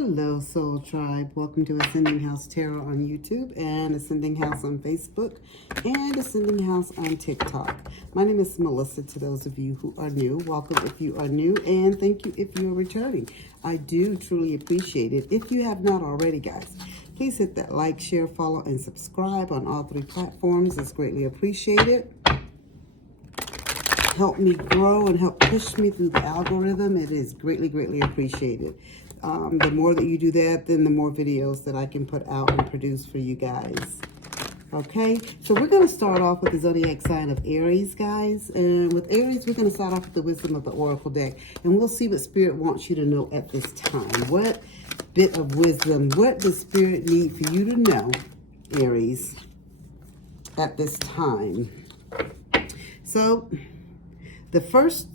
Hello, Soul Tribe. Welcome to Ascending House Tarot on YouTube and Ascending House on Facebook and Ascending House on TikTok. My name is Melissa. To those of you who are new, welcome if you are new, and thank you if you are returning. I do truly appreciate it. If you have not already, guys, please hit that like, share, follow, and subscribe on all three platforms. It's greatly appreciated. Help me grow and help push me through the algorithm. It is greatly, greatly appreciated. The more that you do that, then the more videos that I can put out and produce for you guys. Okay, so we're going to start off with the zodiac sign of Aries, guys. And with Aries, we're going to start off with the wisdom of the Oracle deck. And we'll see what Spirit wants you to know at this time. What bit of wisdom, what does Spirit need for you to know, Aries, at this time? So the first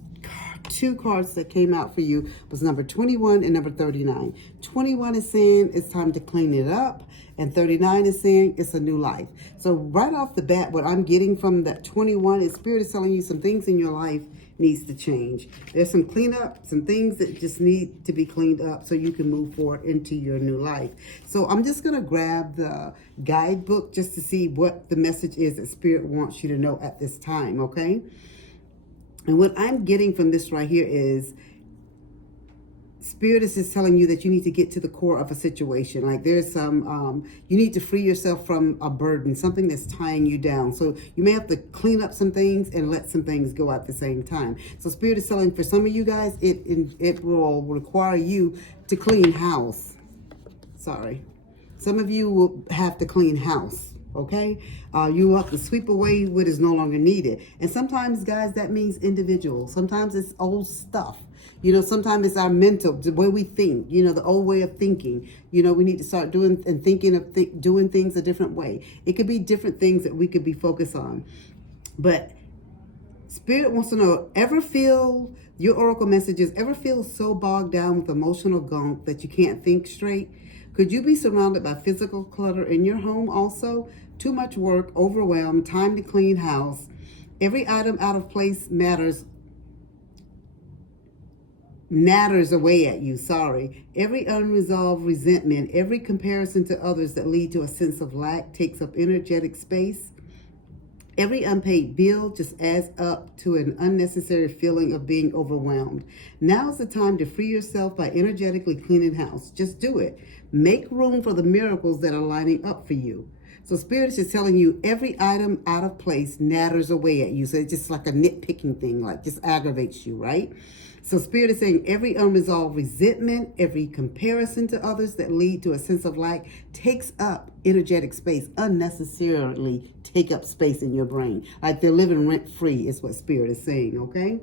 two cards that came out for you was number 21 and number 39. 21 is saying it's time to clean it up, and 39 is saying it's a new life. So right off the bat, what I'm getting from that 21 is Spirit is telling you some things in your life needs to change. There's some cleanup, some things that just need to be cleaned up so you can move forward into your new life. So I'm just going to grab the guidebook just to see what the message is that Spirit wants you to know at this time, okay? And what I'm getting from this right here is Spirit is just telling you that you need to get to the core of a situation. Like there's some, you need to free yourself from a burden, something that's tying you down. So you may have to clean up some things and let some things go at the same time. So Spirit is telling, for some of you guys, it will require you to clean house. Sorry. Some of you will have to clean house. Okay, you have to sweep away what is no longer needed. And sometimes, guys, that means individual. Sometimes it's old stuff. You know, sometimes it's our mental, the way we think, you know, the old way of thinking. You know, we need to start doing and thinking of doing things a different way. It could be different things that we could be focused on. But Spirit wants to know, ever feel your oracle messages, ever feel so bogged down with emotional gunk that you can't think straight? Could you be surrounded by physical clutter in your home also? Too much work, overwhelmed, time to clean house. Every item out of place natters away at you, sorry. Every unresolved resentment, every comparison to others that lead to a sense of lack takes up energetic space. Every unpaid bill just adds up to an unnecessary feeling of being overwhelmed. Now is the time to free yourself by energetically cleaning house. Just do it. Make room for the miracles that are lining up for you. So Spirit is just telling you every item out of place natters away at you. So it's just like a nitpicking thing, like just aggravates you, right? So Spirit is saying every unresolved resentment, every comparison to others that lead to a sense of lack takes up energetic space, unnecessarily take up space in your brain. Like they're living rent-free is what Spirit is saying, okay?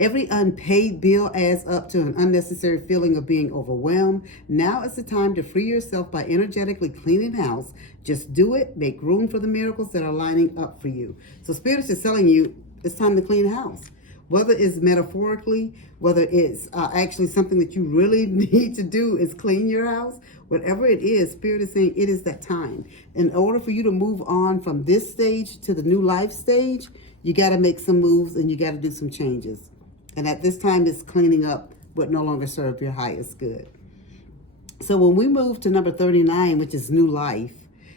Every unpaid bill adds up to an unnecessary feeling of being overwhelmed. Now is the time to free yourself by energetically cleaning house. Just do it. Make room for the miracles that are lining up for you. So Spirit is just telling you it's time to clean house. Whether it's metaphorically, whether it's actually something that you really need to do is clean your house. Whatever it is, Spirit is saying it is that time. In order for you to move on from this stage to the new life stage, you got to make some moves and you got to do some changes. And at this time, it's cleaning up what no longer serves your highest good. So when we move to number 39, which is new life,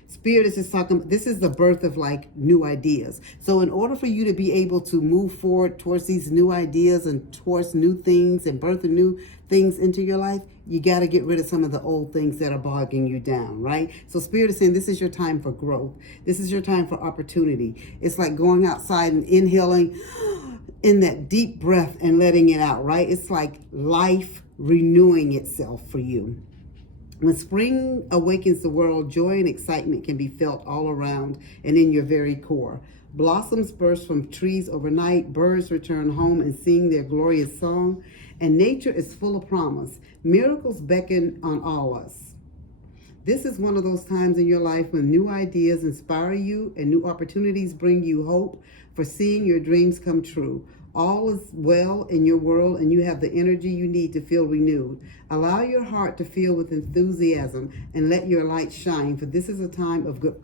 Spirit is just talking, this is the birth of like new ideas. So in order for you to be able to move forward towards these new ideas and towards new things and birth of new things into your life, you got to get rid of some of the old things that are bogging you down, right? So Spirit is saying this is your time for growth. This is your time for opportunity. It's like going outside and inhaling in that deep breath and letting it out, right? It's like life renewing itself for you. When spring awakens the world, joy and excitement can be felt all around and in your very core. Blossoms burst from trees overnight, birds return home and sing their glorious song, and nature is full of promise. Miracles beckon on all us. This is one of those times in your life when new ideas inspire you and new opportunities bring you hope for seeing your dreams come true. All is well in your world and you have the energy you need to feel renewed. Allow your heart to fill with enthusiasm and let your light shine, for this is a time of good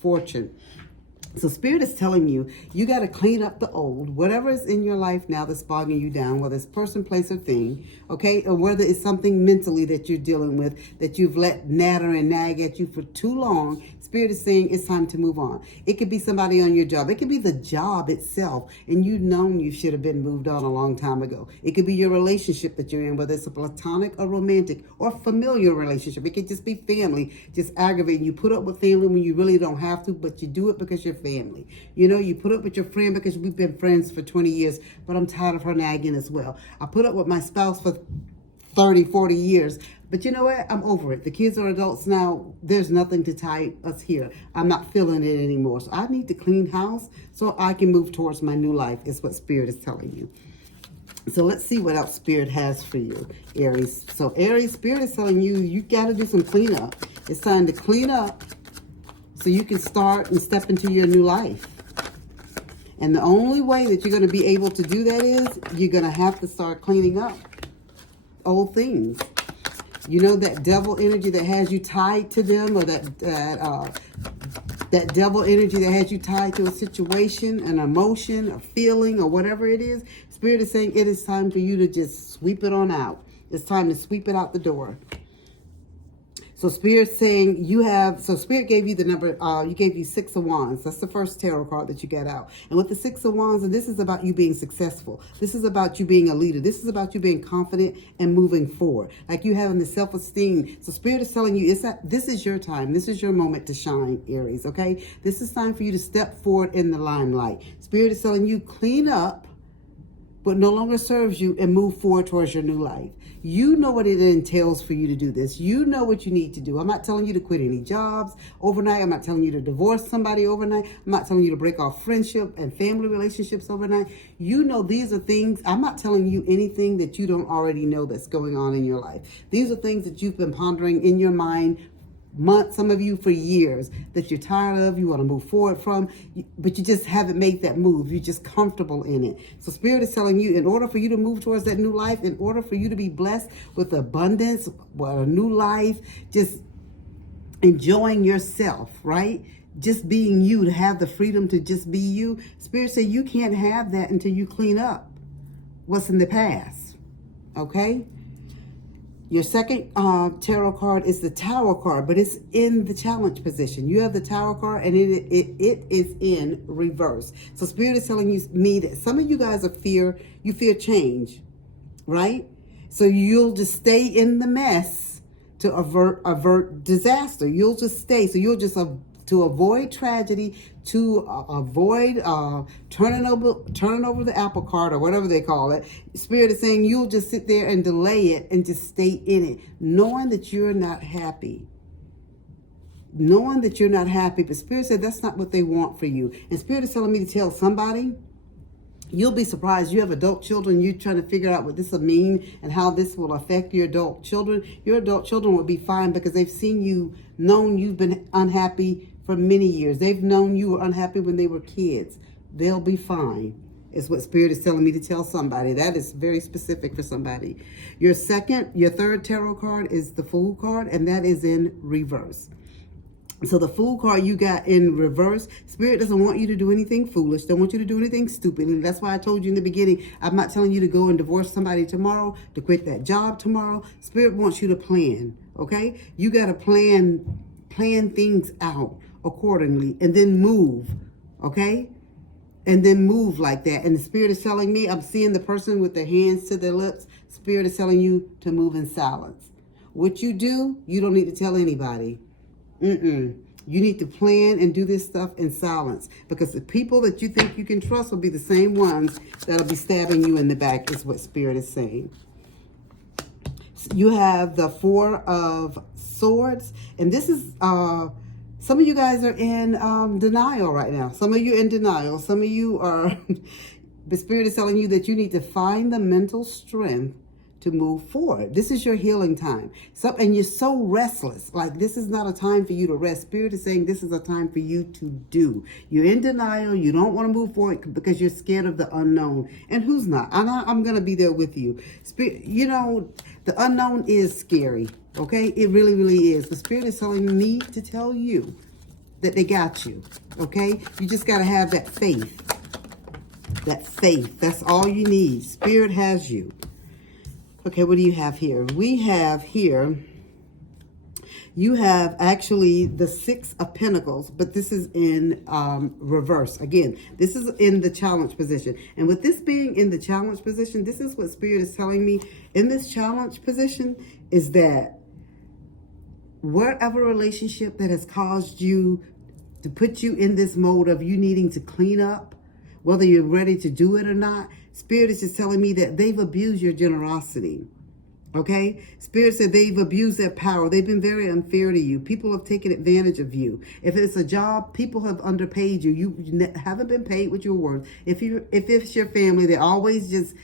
fortune. So Spirit is telling you, you got to clean up the old, whatever is in your life now that's bogging you down, whether it's person, place, or thing, okay? Or whether it's something mentally that you're dealing with that you've let natter and nag at you for too long. Spirit is saying it's time to move on. It could be somebody on your job. It could be the job itself, and you've known you should have been moved on a long time ago. It could be your relationship that you're in, whether it's a platonic or romantic or familiar relationship. It could just be family, just aggravating. You put up with family when you really don't have to, but you do it because you're family. You know, you put up with your friend because we've been friends for 20 years, but I'm tired of her nagging as well. I put up with my spouse for 30, 40 years. But you know what? I'm over it. The kids are adults now. There's nothing to tie us here. I'm not feeling it anymore. So I need to clean house so I can move towards my new life, is what Spirit is telling you. So let's see what else Spirit has for you, Aries. So Aries, Spirit is telling you, you got to do some cleanup. It's time to clean up so you can start and step into your new life. And the only way that you're going to be able to do that is you're going to have to start cleaning up old things. You know, that devil energy that has you tied to them, or that devil energy that has you tied to a situation, an emotion, a feeling, or whatever it is. Spirit is saying it is time for you to just sweep it on out. It's time to sweep it out the door. So Spirit's saying Spirit gave you the number, you gave you 6 of Wands. That's the first tarot card that you got out. And with the 6 of Wands, and this is about you being successful. This is about you being a leader. This is about you being confident and moving forward. Like you having the self-esteem. So Spirit is telling you, this is your time. This is your moment to shine, Aries, okay? This is time for you to step forward in the limelight. Spirit is telling you, clean up what no longer serves you and move forward towards your new life. You know what it entails for you to do this. You know what you need to do. I'm not telling you to quit any jobs overnight. I'm not telling you to divorce somebody overnight. I'm not telling you to break off friendship and family relationships overnight. You know these are things. I'm not telling you anything that you don't already know that's going on in your life. These are things that you've been pondering in your mind months, some of you for years, that you're tired of, you want to move forward from, but you just haven't made that move. You're just comfortable in it. So Spirit is telling you, in order for you to move towards that new life, in order for you to be blessed with abundance, a new life, just enjoying yourself, right? Just being you, to have the freedom to just be you. Spirit said you can't have that until you clean up what's in the past, okay? Your second tarot card is the Tower card, but it's in the challenge position. You have the Tower card, and it is in reverse. So Spirit is telling me that some of you guys you fear change, right? So you'll just stay in the mess to avert disaster. You'll just stay. So you'll just to avoid tragedy, to avoid turning over the apple cart, or whatever they call it. Spirit is saying you'll just sit there and delay it and just stay in it, knowing that you're not happy. Knowing that you're not happy. But Spirit said that's not what they want for you. And Spirit is telling me to tell somebody, you'll be surprised. You have adult children. You're trying to figure out what this will mean and how this will affect your adult children. Your adult children will be fine because they've seen you, known you've been unhappy for many years. They've known you were unhappy when they were kids. They'll be fine, is what Spirit is telling me to tell somebody. That is very specific for somebody. Your third tarot card is the Fool card, and that is in reverse. So the Fool card you got in reverse, Spirit doesn't want you to do anything foolish. Don't want you to do anything stupid. And that's why I told you in the beginning, I'm not telling you to go and divorce somebody tomorrow, to quit that job tomorrow. Spirit wants you to plan, okay? You got to plan things out accordingly, and then move, okay? And then move like that. And the Spirit is telling me, I'm seeing the person with their hands to their lips. Spirit is telling you to move in silence. What you do, you don't need to tell anybody. You need to plan and do this stuff in silence, because the people that you think you can trust will be the same ones that'll be stabbing you in the back, is what Spirit is saying. You have the Four of Swords, and this is some of you guys are in denial right now. Some of you in denial. Some of you are the Spirit is telling you that you need to find the mental strength to move forward. This is your healing time. And you're so restless. Like, this is not a time for you to rest. Spirit is saying this is a time for you to do. You're in denial. You don't want to move forward because you're scared of the unknown. And who's not? I'm going to be there with you. Spirit, the unknown is scary. Okay? It really, really is. The Spirit is telling me to tell you that they got you, okay? You just got to have that faith. That faith. That's all you need. Spirit has you. Okay, what do you have here? We have here, you have actually the Six of Pentacles, but this is in reverse. Again, this is in the challenge position. And with this being in the challenge position, this is what Spirit is telling me. In this challenge position is that whatever relationship that has caused you to put you in this mode of you needing to clean up, whether you're ready to do it or not, Spirit is just telling me that they've abused your generosity. Okay? Spirit said they've abused their power. They've been very unfair to you. People have taken advantage of you. If it's a job, people have underpaid you. You haven't been paid what you're worth. If it's your family, they always just,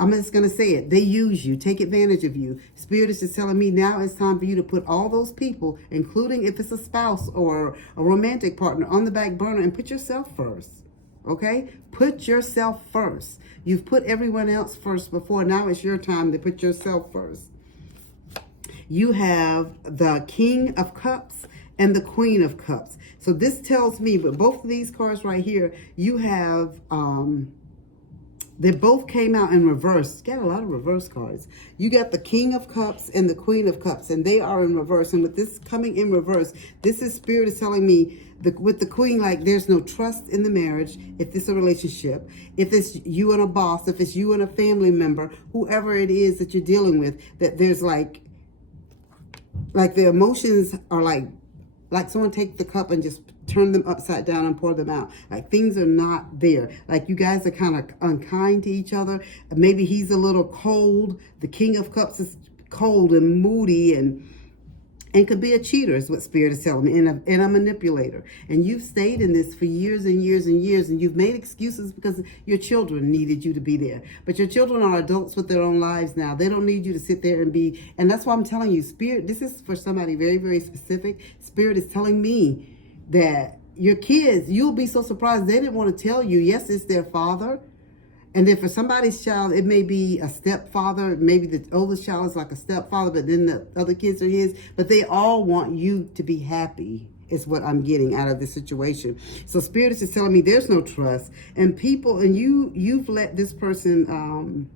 I'm just going to say it, they use you, take advantage of you. Spirit is just telling me now it's time for you to put all those people, including if it's a spouse or a romantic partner, on the back burner and put yourself first. Okay? Put yourself first. You've put everyone else first before. Now it's your time to put yourself first. You have the King of Cups and the Queen of Cups. So this tells me, but both of these cards right here, you have, they both came out in reverse. You got a lot of reverse cards. You got the King of Cups and the Queen of Cups, and they are in reverse. And with this coming in reverse, this is Spirit is telling me, with the Queen, like there's no trust in the marriage, if it's a relationship, if it's you and a boss, if it's you and a family member, whoever it is that you're dealing with, that there's like the emotions are like someone take the cup and just turn them upside down and pour them out. Like things are not there. Like you guys are kind of unkind to each other. Maybe he's a little cold. The King of Cups is cold and moody and could be a cheater is what Spirit is telling me, and a manipulator. And you've stayed in this for years and years and years, and you've made excuses because your children needed you to be there. But your children are adults with their own lives now. They don't need you to sit there and be, and that's why I'm telling you, Spirit, this is for somebody very, very specific. Spirit is telling me that your kids, you'll be so surprised they didn't want to tell you. Yes, it's their father. And then for somebody's child, it may be a stepfather. Maybe the oldest child is like a stepfather, but then the other kids are his. But they all want you to be happy is what I'm getting out of this situation. So Spirit is just telling me there's no trust. And people, and you've let this person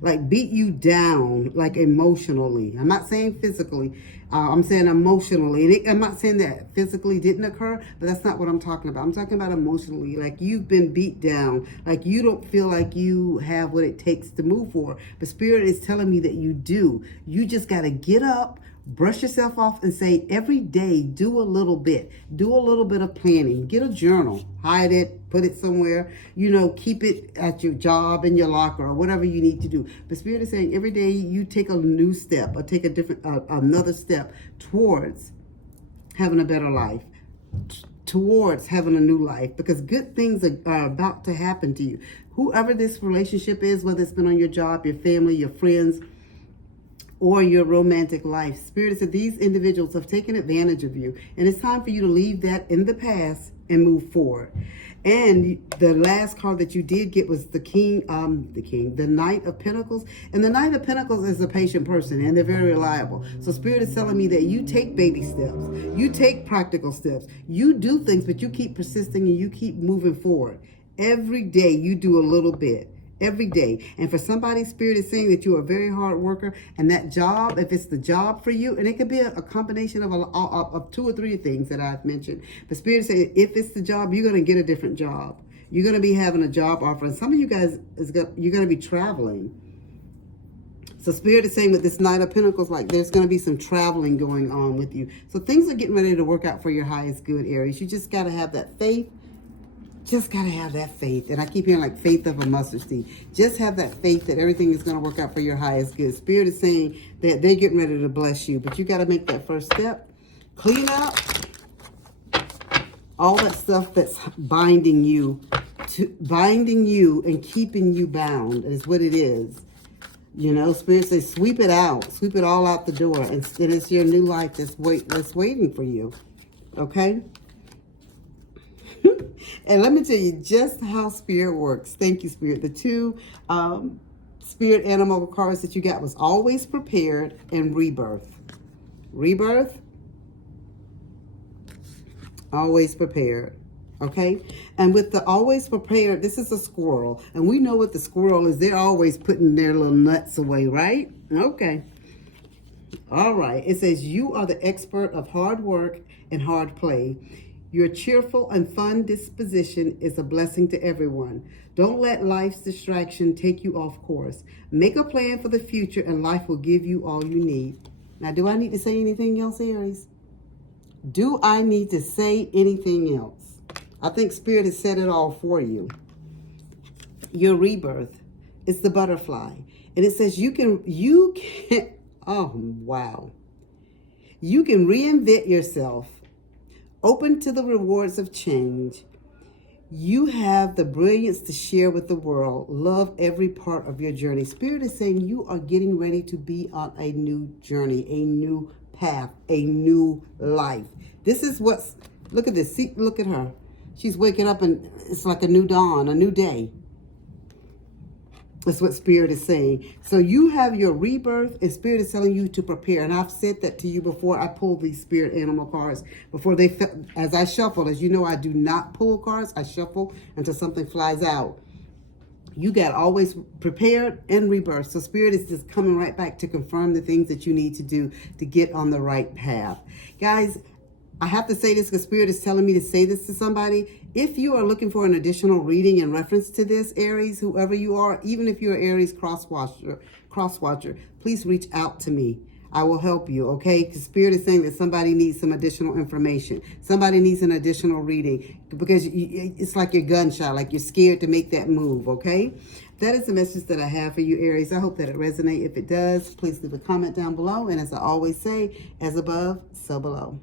like beat you down, like emotionally. I'm not saying physically. I'm saying emotionally. And I'm not saying that physically didn't occur, but that's not what I'm talking about. I'm talking about emotionally. Like you've been beat down. Like you don't feel like you have what it takes to move forward. But Spirit is telling me that you do. You just got to get up, brush yourself off, and say every day, do a little bit. Do a little bit of planning. Get a journal. Hide it. Put it somewhere. You know, keep it at your job, in your locker, or whatever you need to do. But Spirit is saying every day you take a new step or take a different, another step towards having a better life, towards having a new life, because good things are about to happen to you. Whoever this relationship is, whether it's been on your job, your family, your friends, or your romantic life, Spirit said these individuals have taken advantage of you, and it's time for you to leave that in the past and move forward. And the last card that you did get was the Knight of Pentacles. And the Knight of Pentacles is a patient person, and they're very reliable. So Spirit is telling me that you take baby steps, you take practical steps, you do things, but you keep persisting and you keep moving forward. Every day you do a little bit. Every day. And for somebody, Spirit is saying that you're a very hard worker, and that job, if it's the job for you, and it could be a combination of two or three things that I've mentioned. But Spirit is saying if it's the job, you're going to get a different job. You're going to be having a job offer. And some of you guys, you're going to be traveling. So Spirit is saying with this Knight of Pentacles, like there's going to be some traveling going on with you. So things are getting ready to work out for your highest good, Aries. You just got to have that faith. Just got to have that faith. And I keep hearing like faith of a mustard seed. Just have that faith that everything is going to work out for your highest good. Spirit is saying that they're getting ready to bless you. But you got to make that first step. Clean up all that stuff that's binding you and keeping you bound is what it is. You know, Spirit says sweep it out. Sweep it all out the door. And it's your new life that's waiting for you. Okay? And let me tell you just how Spirit works. Thank you, Spirit. The two Spirit animal cards that you got was Always Prepared and Rebirth. Rebirth Always prepared. Okay? And with the always prepared, this is a squirrel. And we know what the squirrel is. They're always putting their little nuts away, right? Okay. All right. It says, you are the expert of hard work and hard play. Your cheerful and fun disposition is a blessing to everyone. Don't let life's distraction take you off course. Make a plan for the future and life will give you all you need. Now, do I need to say anything else, Aries? Do I need to say anything else? I think Spirit has said it all for you. Your rebirth is the butterfly. And it says you can, oh, wow. You can reinvent yourself, open to the rewards of change. You have the brilliance to share with the world. Love every part of your journey. Spirit is saying you are getting ready to be on a new journey, a new path, a new life. This is what's, look at this. See, look at her. She's waking up and it's like a new dawn, a new day. That's what Spirit is saying. So you have your rebirth, and Spirit is telling you to prepare. And I've said that to you before. I pulled these Spirit animal cards before they, as I shuffle. As you know, I do not pull cards. I shuffle until something flies out. You got always prepared and rebirth. So Spirit is just coming right back to confirm the things that you need to do to get on the right path. Guys, I have to say this because Spirit is telling me to say this to somebody. If you are looking for an additional reading in reference to this, Aries, whoever you are, even if you're Aries cross-watcher, please reach out to me. I will help you, okay? Because Spirit is saying that somebody needs some additional information. Somebody needs an additional reading because it's like you're gun-shy, like you're scared to make that move, okay? That is the message that I have for you, Aries. I hope that it resonates. If it does, please leave a comment down below. And as I always say, as above, so below.